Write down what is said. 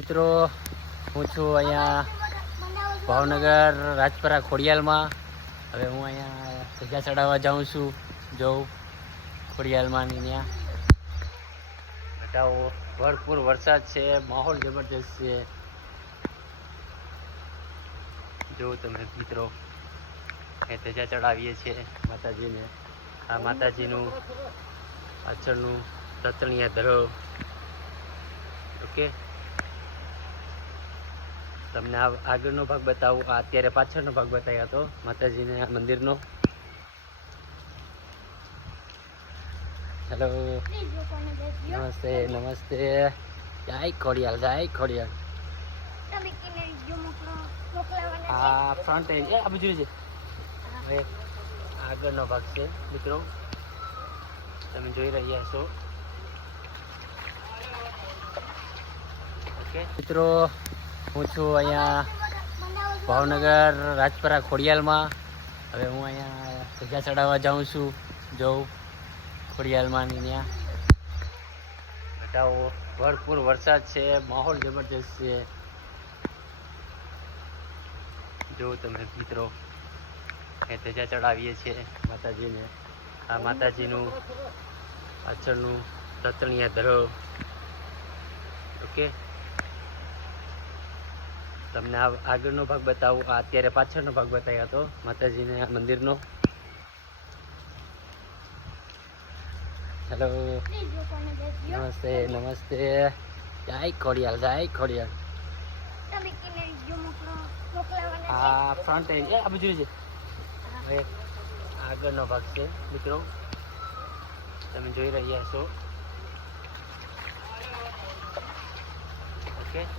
મિત્રો હું છું અહીંયા ભાવનગર રાજપરા ખોડિયાલમાં. હવે હું અહીંયા ધજા ચડાવવા જાઉં છું. જોઉં ખોડિયાલમાં ત્યાં ઘટાવો ભરપૂર વરસાદ છે, માહોલ જબરજસ્ત છે. જો તમે મિત્રો એ ધજા ચડાવીએ છીએ માતાજીને. આ માતાજીનું પાછળનું તતણિયા ધરો. ઓકે, તમને આગળનો ભાગ બતાવું. આ અત્યારે પાછળનો ભાગ બતાવ્યો હતો માતાજીને મંદિરનો. હેલો, નમસ્તે નમસ્તે. જય ખોડિયાલ, જય ખોડિયાલ. આ ફ્રન્ટ એ આ બાજુ છે. હવે આગળનો ભાગ છે મિત્રો, તમે જોઈ રહ્યા છો. ઓકે મિત્રો, હું છું અહીંયા ભાવનગર રાજપરા ખોડિયાલમાં. હવે હું અહીંયા ધજા ચડાવવા જાઉં છું. જોઉં ખોડિયાલમાં ત્યાં ઘટાવો ભરપૂર વરસાદ છે, માહોલ જબરજસ્ત છે. જો તમે મિત્રો એ ધજા ચડાવીએ છીએ માતાજીને. આ માતાજીનું પાછળનું તતણિયા ધરો. ઓકે, તમને આગળનો ભાગ બતાવું. આ અત્યારે પાછળનો ભાગ બતાવ્યો હતો માતાજીને મંદિરનો. હેલો, નમસ્તે નમસ્તે. જય ખોડિયાલ, જય ખોડિયાલ. આ ફ્રન્ટ એ આ બાજુ છે. હવે આગળનો ભાગ છે મિત્રો, તમે જોઈ રહ્યા છો. ઓકે.